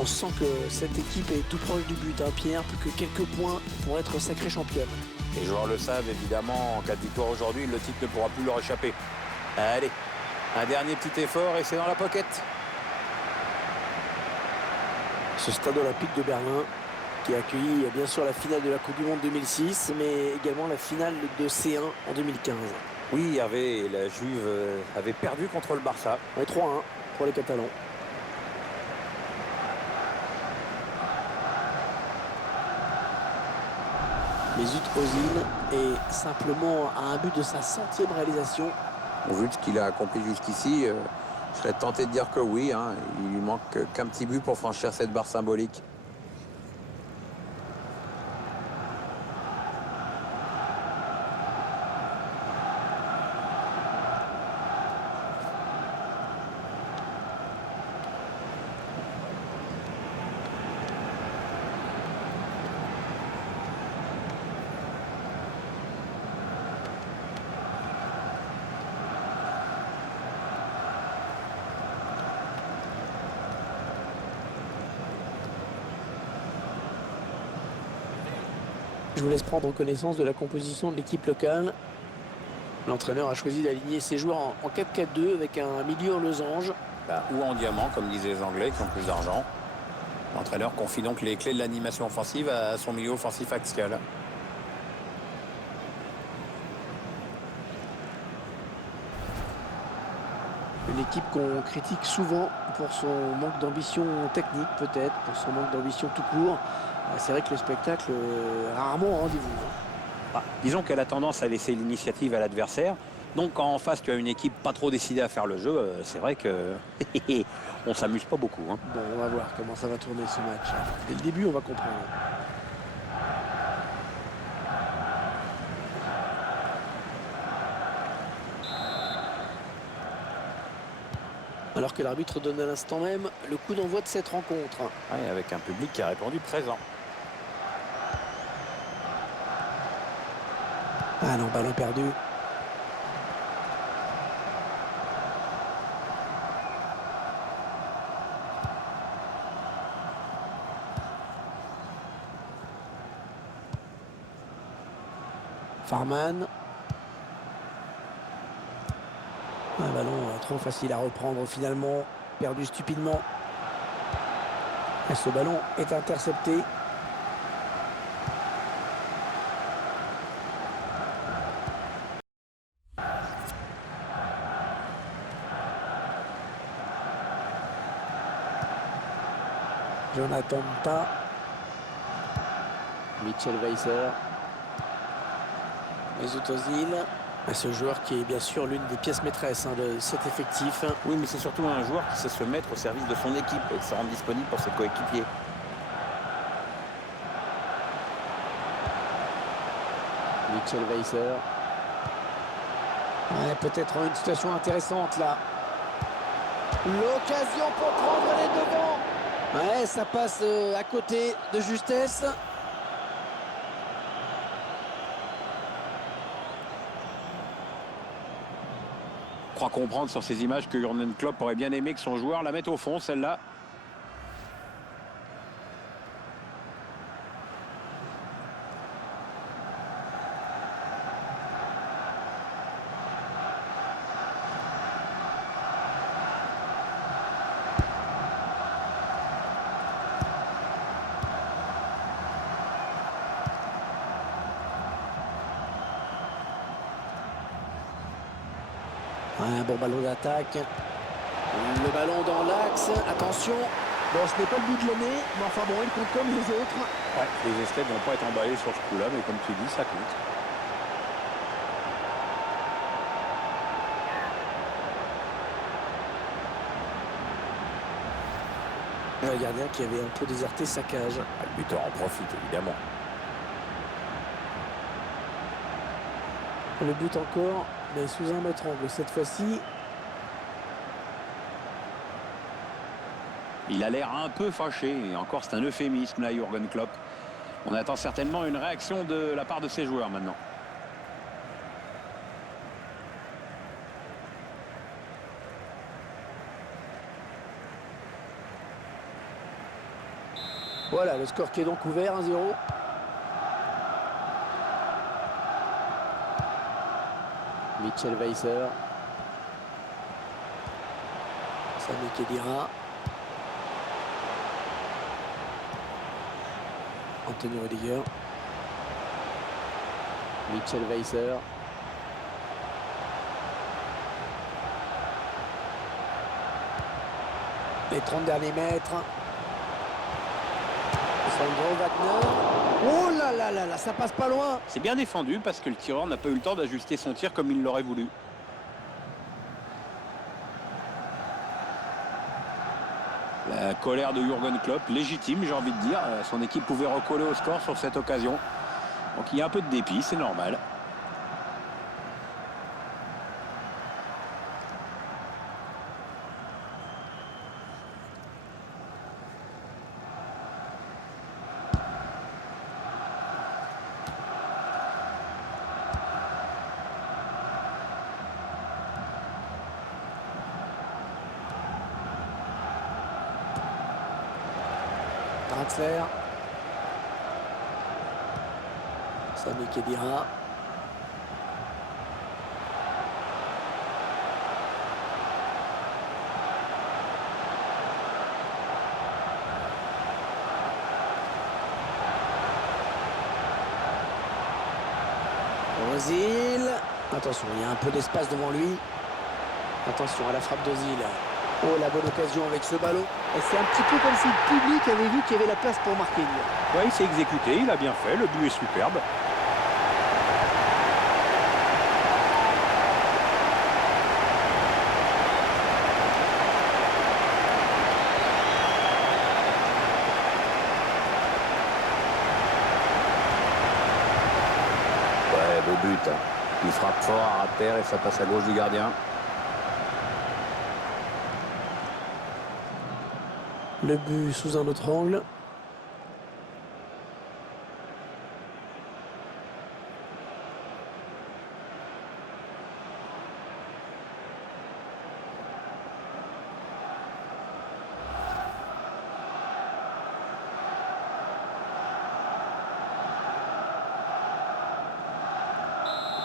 On sent que cette équipe est tout proche du but, hein, Pierre, plus que quelques points pour être sacrée championne. Les joueurs le savent, évidemment, en cas de victoire aujourd'hui, le titre ne pourra plus leur échapper. Allez, un dernier petit effort et c'est dans la pocket. Ce stade olympique de Berlin qui a accueilli bien sûr la finale de la Coupe du Monde 2006, mais également la finale de C1 en 2015. Oui, Hervé, la Juve avait perdu contre le Barça. Ouais, 3-1 pour les Catalans. Mesut Özil est simplement à un but de sa 100e réalisation. Au vu de ce qu'il a accompli jusqu'ici, je serais tenté de dire que oui. Hein, il lui manque qu'un petit but pour franchir cette barre symbolique. Je vous laisse prendre connaissance de la composition de l'équipe locale. L'entraîneur a choisi d'aligner ses joueurs en 4-4-2 avec un milieu en losange. Ou en diamant, comme disaient les Anglais qui ont plus d'argent. L'entraîneur confie donc les clés de l'animation offensive à son milieu offensif axial. Une équipe qu'on critique souvent pour son manque d'ambition technique, peut-être, pour son manque d'ambition tout court. C'est vrai que le spectacle est rarement au rendez-vous. Disons qu'elle a tendance à laisser l'initiative à l'adversaire. Donc quand en face tu as une équipe pas trop décidée à faire le jeu, c'est vrai que on s'amuse pas beaucoup. Hein. Bon, on va voir comment ça va tourner ce match. Dès le début, on va comprendre. Alors que l'arbitre donne à l'instant même le coup d'envoi de cette rencontre. Ouais, avec un public qui a répondu présent. Ah non, ballon perdu. Farman. Un ballon trop facile à reprendre finalement. Perdu stupidement. Et ce ballon est intercepté. Jonathan Ta. Mitchell Weiser. Mesut Özil. Ce joueur qui est bien sûr l'une des pièces maîtresses de cet effectif. Oui, mais c'est surtout un joueur qui sait se mettre au service de son équipe et se rendre disponible pour ses coéquipiers. Mitchell Weiser. Ouais, peut-être une situation intéressante là. L'occasion pour prendre les devants. Ouais, ça passe à côté de justesse. Je crois comprendre sur ces images que Jürgen Klopp aurait bien aimé que son joueur la mette au fond, celle-là. Un bon ballon d'attaque. Le ballon dans l'axe. Attention. Bon, ce n'est pas le but de l'année, mais enfin bon, il compte comme les autres. Ouais, les essais ne vont pas être emballés sur ce coup-là, mais comme tu dis, ça compte. Le gardien qui avait un peu déserté sa cage. Le buteur en profite, évidemment. Le but encore, mais sous un mètre angle cette fois-ci. Il a l'air un peu fâché. Et encore, c'est un euphémisme, là, Jürgen Klopp. On attend certainement une réaction de la part de ses joueurs maintenant. Voilà, le score qui est donc ouvert, 1-0. Mitchell Weiser. Sami Khedira. Anthony Rudiger. Mitchell Weiser. Les 30 derniers mètres. Sandro Wagner. Oh là là là là, ça passe pas loin. C'est bien défendu parce que le tireur n'a pas eu le temps d'ajuster son tir comme il l'aurait voulu. La colère de Jürgen Klopp, légitime j'ai envie de dire. Son équipe pouvait recoller au score sur cette occasion. Donc il y a un peu de dépit, c'est normal. Draxler. Sami Khedira. Ozil. Attention, il y a un peu d'espace devant lui. Attention à la frappe d'Ozil. Oh, la bonne occasion avec ce ballon. Et c'est un petit peu comme si le public avait vu qu'il y avait la place pour marquer. Ouais, il s'est exécuté, il a bien fait, le but est superbe. Ouais, beau but. Il frappe fort à ras de terre et ça passe à gauche du gardien. Le but sous un autre angle.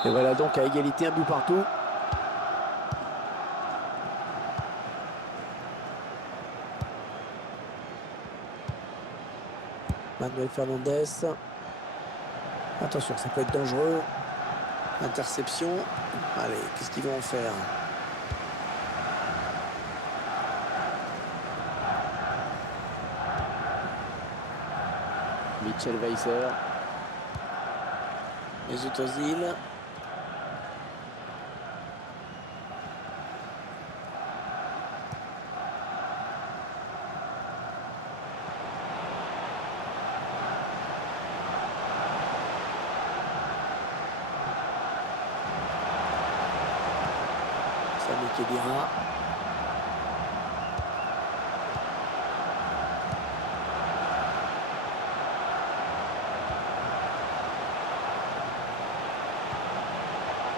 Et voilà donc à égalité, un but partout. Manuel Fernandez. Attention, ça peut être dangereux. Interception. Allez, qu'est-ce qu'ils vont en faire? Mitchell Weiser. Mesut Ozil. Sami Khedira.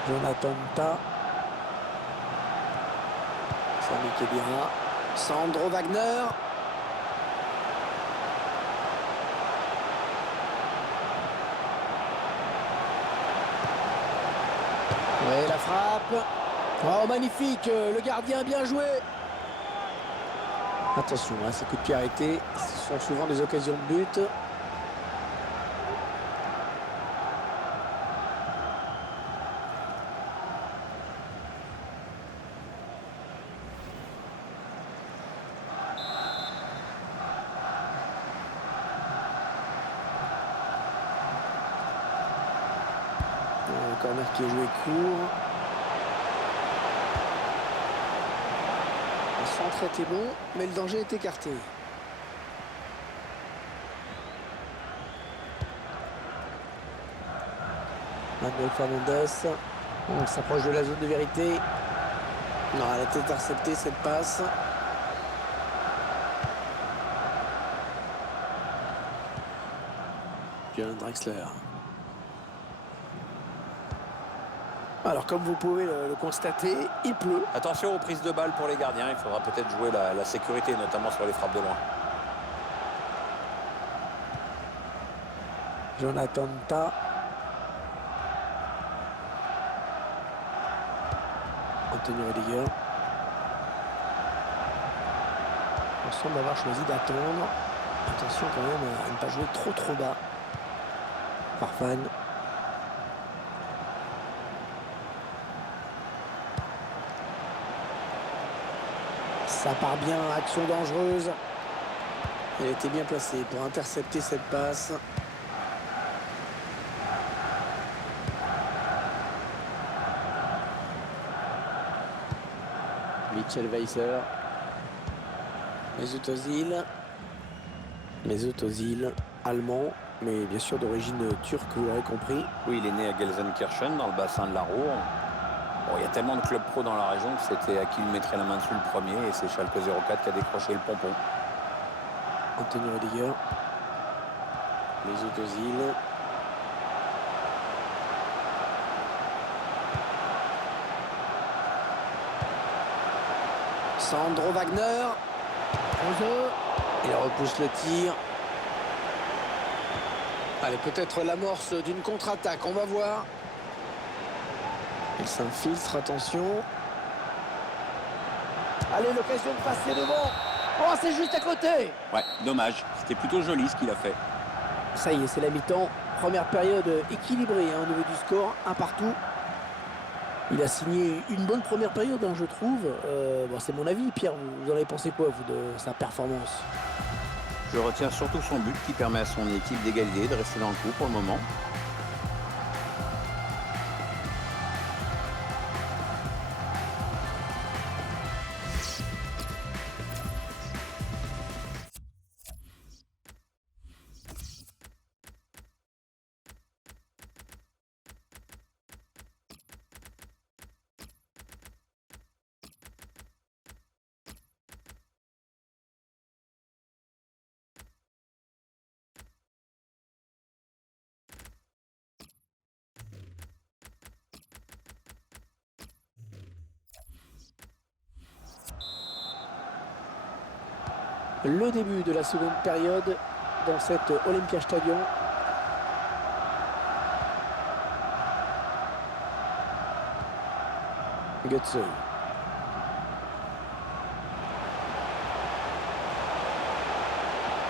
Jonathan Ta. Sami Khedira. Sandro Wagner. Ouais, la frappe. Oh, magnifique, le gardien bien joué. Attention, hein, ces coups de pied arrêtés, ce sont souvent des occasions de but. Le corner qui est joué court. Le centre était bon, mais le danger est écarté. Manuel Fernandez. On s'approche de la zone de vérité. Non, elle a été interceptée cette passe. Jalen Draxler. Alors, comme vous pouvez le constater, il pleut. Attention aux prises de balles pour les gardiens, il faudra peut-être jouer la sécurité, notamment sur les frappes de loin. Jonathan Ta. Anthony Rudiger. On semble avoir choisi d'attendre. Attention quand même à ne pas jouer trop bas. Farfan. Ça part bien, action dangereuse. Elle était bien placée pour intercepter cette passe. Mitchell Weiser. Mesut Özil. Mesut Özil, allemand, mais bien sûr d'origine turque, vous l'aurez compris. Oui, il est né à Gelsenkirchen, dans le bassin de la Ruhr. Bon, il y a tellement de clubs pro dans la région que c'était à qui il mettrait la main dessus le premier, et c'est Schalke 04 qui a décroché le pompon. Anthony Rudiger. Mesut Özil. Sandro Wagner. Rose. Il repousse le tir. Allez, peut-être l'amorce d'une contre-attaque, on va voir. Il s'infiltre, attention. Allez, l'occasion de passer devant. Oh, c'est juste à côté. Ouais, dommage. C'était plutôt joli ce qu'il a fait. Ça y est, c'est la mi-temps. Première période équilibrée au niveau du score, un partout. Il a signé une bonne première période, je trouve. Bon, c'est mon avis. Pierre, vous en avez pensé quoi, vous, de sa performance? Je retiens surtout son but qui permet à son équipe d'égaliser, de rester dans le coup pour le moment. Le début de la seconde période dans cet Olympiastadion. Götze.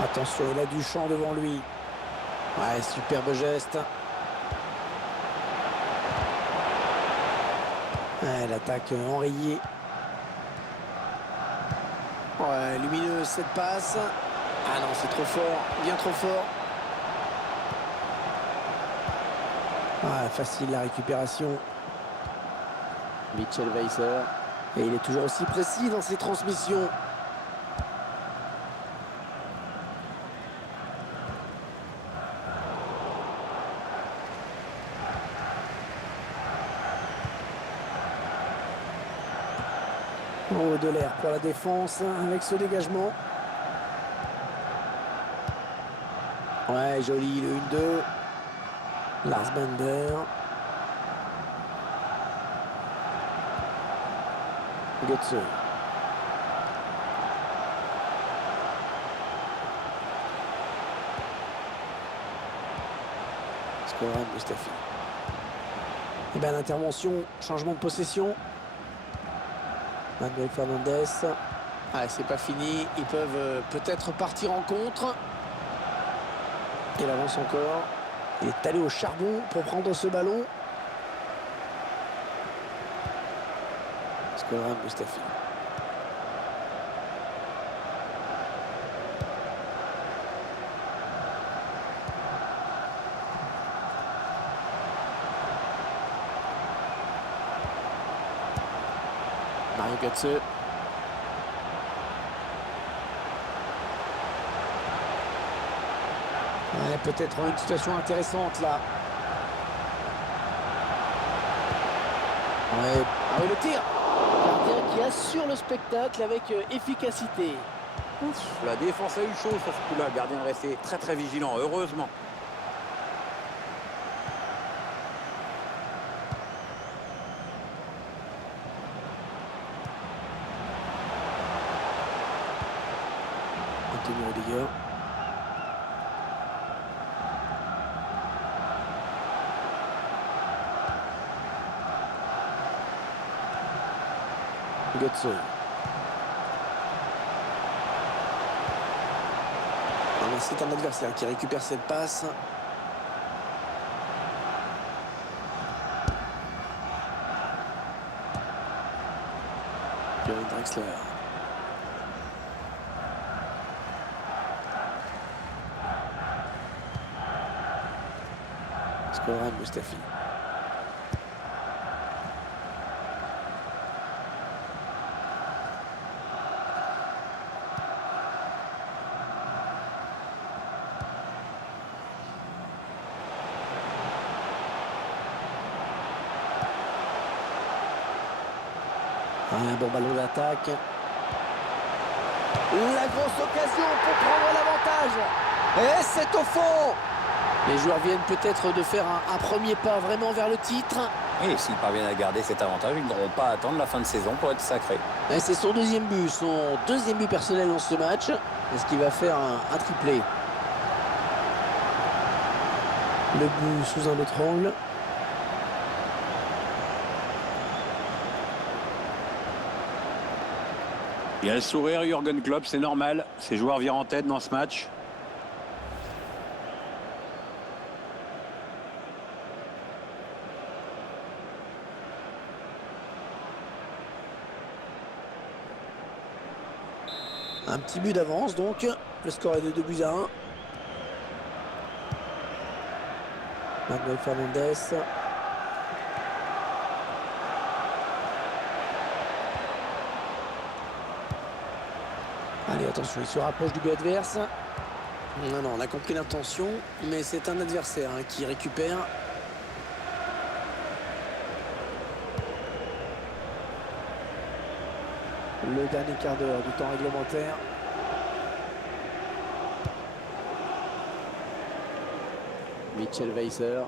Attention, il a du champ devant lui. Ouais, superbe geste. Ouais, l'attaque enrayée. Ouais, lumineuse cette passe. Ah non, c'est trop fort, bien trop fort. Ah, facile la récupération. Mitchell Weiser. Et il est toujours aussi précis dans ses transmissions. Oh, de l'air pour la défense avec ce dégagement. Ouais, joli le 1-2. Lars Bender. Götze. Scoran Mustafi. Et bien l'intervention, changement de possession. Manuel Fernandez. Ah, c'est pas fini. Ils peuvent peut-être partir en contre. Il avance encore. Il est allé au charbon pour prendre ce ballon. Scoran Mustafi. Mario Götze. Ouais, peut-être une situation intéressante là. Ouais. Ah oui, le tir. Gardien qui assure le spectacle avec efficacité. La défense a eu chaud sur ce coup-là. Le gardien est resté très vigilant, heureusement. Anthony Rudiger. Götze. C'est un adversaire qui récupère cette passe. Kevin Drexler. Skoran Mustafi. Un bon ballon d'attaque. La grosse occasion pour prendre l'avantage. Et c'est au fond. Les joueurs viennent peut-être de faire un premier pas vraiment vers le titre. Et s'ils parviennent à garder cet avantage, ils n'auront pas à attendre la fin de saison pour être sacrés. Et c'est son deuxième but personnel dans ce match. Est-ce qu'il va faire un triplé? Le but sous un autre angle. Il a le sourire, Jürgen Klopp, c'est normal. Ses joueurs virent en tête dans ce match. Un petit but d'avance donc. Le score est de 2-1. Manuel Fernandes. Allez, attention, il se rapproche du but adverse. Non, on a compris l'intention, mais c'est un adversaire qui récupère. Le dernier quart d'heure du temps réglementaire. Mitchell Weiser.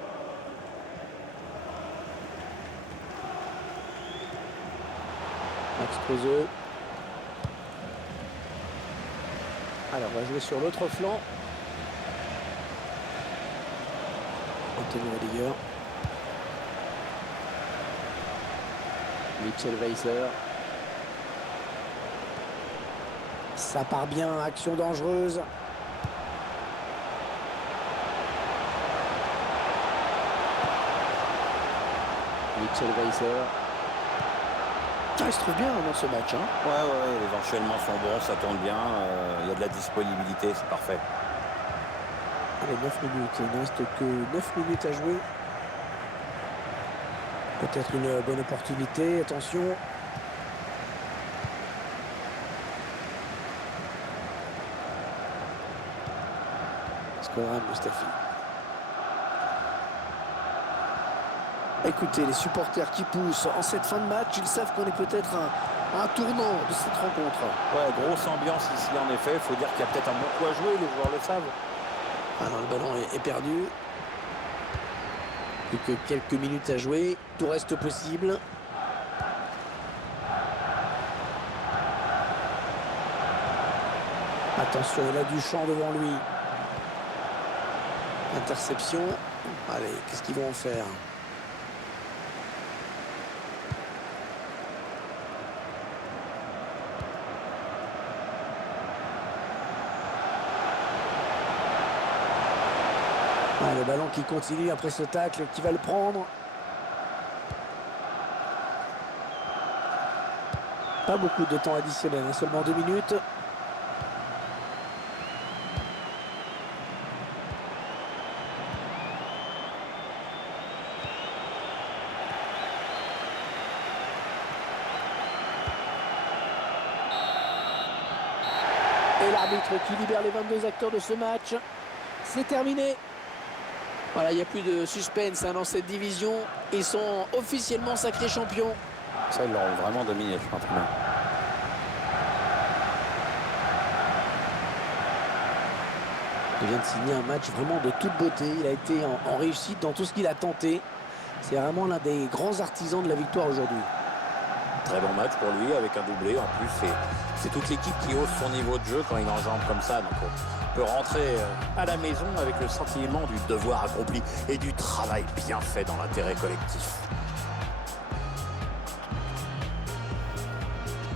Max Kruse. Alors, on va jouer sur l'autre flanc. Antonio Rudiger. Mitchell Weiser. Ça part bien, action dangereuse. Mitchell Weiser. Il se trouve bien dans ce match. Ouais, les enchaînements sont bons, ça tourne bien. Il y a de la disponibilité, c'est parfait. Allez, 9 minutes. Il ne reste que 9 minutes à jouer. Peut-être une bonne opportunité. Attention. Skoran Mustafi. Écoutez, les supporters qui poussent en cette fin de match, ils savent qu'on est peut-être un tournant de cette rencontre. Ouais, grosse ambiance ici en effet. Il faut dire qu'il y a peut-être un bon coup à jouer, les joueurs le savent. Ah non, le ballon est perdu. Plus que quelques minutes à jouer, tout reste possible. Attention, il a du champ devant lui. Interception. Allez, qu'est-ce qu'ils vont en faire? Ah, le ballon qui continue après ce tacle, qui va le prendre. Pas beaucoup de temps additionnel, seulement 2 minutes. Et l'arbitre qui libère les 22 acteurs de ce match. C'est terminé. Voilà, il n'y a plus de suspense dans cette division. Ils sont officiellement sacrés champions. Ça, ils l'auront vraiment dominé, je pense. Il vient de signer un match vraiment de toute beauté. Il a été en réussite dans tout ce qu'il a tenté. C'est vraiment l'un des grands artisans de la victoire aujourd'hui. Très bon match pour lui, avec un doublé. En plus, c'est toute l'équipe qui hausse son niveau de jeu quand il enjambe comme ça. Donc on peut rentrer à la maison avec le sentiment du devoir accompli et du travail bien fait dans l'intérêt collectif.